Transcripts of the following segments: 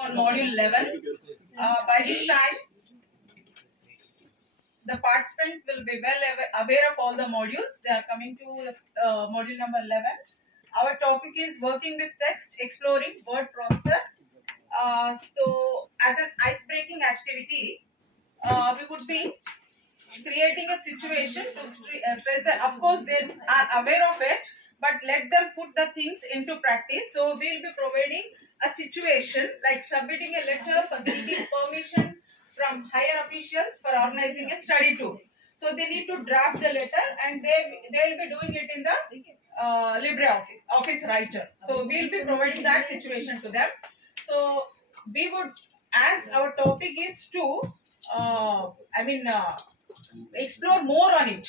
on module 11. By this time, the participant will be well aware of all the modules. They are coming to module number 11. Our topic is working with text, exploring word processor. So, as an ice-breaking activity, we would be creating a situation to stress that. Of course, they are aware of it, but let them put the things into practice. So, we'll be providing a situation like submitting a letter for seeking permission from higher officials for organizing a study tour. So, they need to draft the letter and they'll be doing it in the LibreOffice writer. So, we'll be providing that situation to them. So, we would, as our topic is to, explore more on it.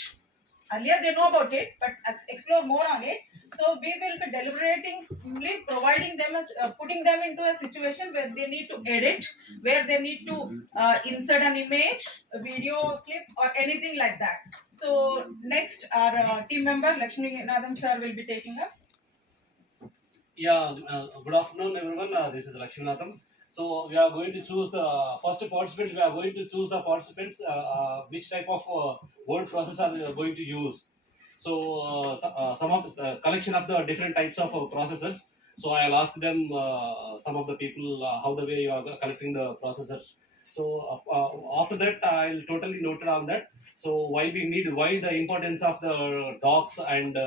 Earlier they know about it, but explore more on it. So we will be deliberatingly providing them as putting them into a situation where they need to edit, where they need to insert an image, a video clip, or anything like that. So next, our team member Lakshmi Nathan sir will be taking up. Yeah, good afternoon, everyone. This is Lakshmi Nathan. So we are going to choose the first participant. We are going to choose the participants which type of word processor we are going to use. So some of the collection of the different types of processors. So I'll ask them some of the people how the way you are collecting the processors. So after that I'll totally note on that. So why the importance of the docs and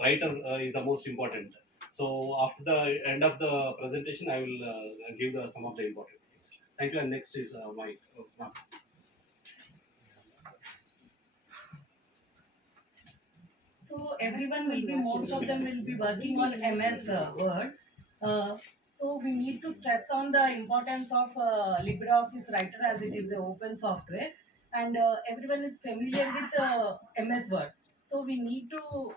writer is the most important. So after the end of the presentation, I will give some of the important things. Thank you. And next is my ma'am. So everyone will be, most of them will be working on MS Word. So we need to stress on the importance of LibreOffice Writer as it is an open software, and everyone is familiar with MS Word. So we need to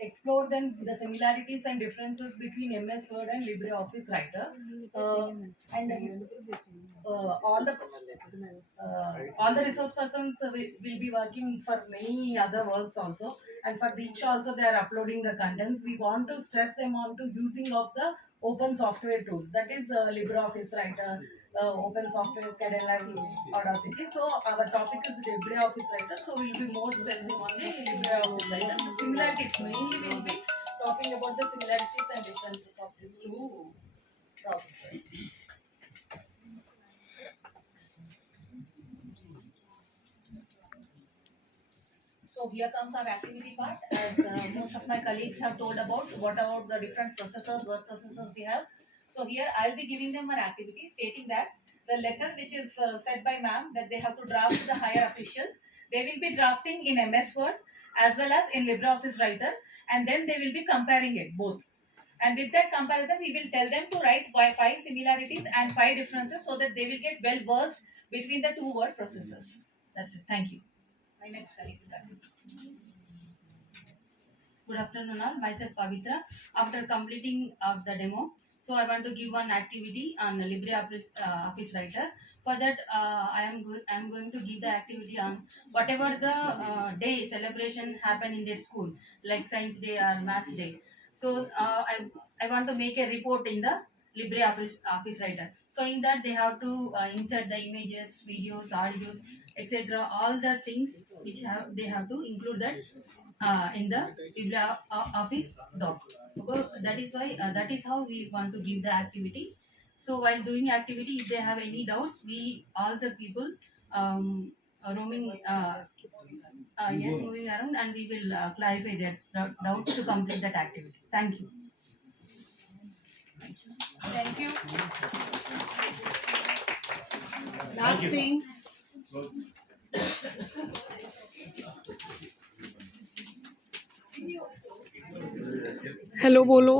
explore then the similarities and differences between MS Word and LibreOffice Writer, and all the resource persons will be working for many other works also, and for each also they are uploading the contents. We want to stress them on to using of the open software tools, that is LibreOffice Writer, open software, Scadella, Audacity. So our topic is LibreOffice Writer, so we'll be more stressing on the LibreOffice Writer. The similarities, mainly we'll be talking about the similarities and differences of these two processors. So here comes our activity part. As most of my colleagues have told about what about the different processors, word processors we have. So here I'll be giving them an activity stating that the letter which is said by ma'am that they have to draft to the higher officials, they will be drafting in MS Word as well as in LibreOffice Writer, and then they will be comparing it both. And with that comparison, we will tell them to write 5 similarities and 5 differences so that they will get well versed between the two word processors. That's it. Thank you. My next colleague will continue. Good afternoon all. Myself Pavitra. After completing of the demo, so I want to give one activity on LibreOffice Office Writer. For that, I am going to give the activity on whatever the day celebration happen in their school, like Science Day or Maths Day. So I want to make a report in the LibreOffice Office Writer. So in that they have to insert the images, videos, audios, etc. All the things which they have to include that in the LibreOffice doc. Okay, that is why that is how we want to give the activity. So while doing activity, if they have any doubts, we all the people roaming moving around, and we will clarify their doubts to complete that activity. Thank you. Thank you. Last thing. Hello बोलो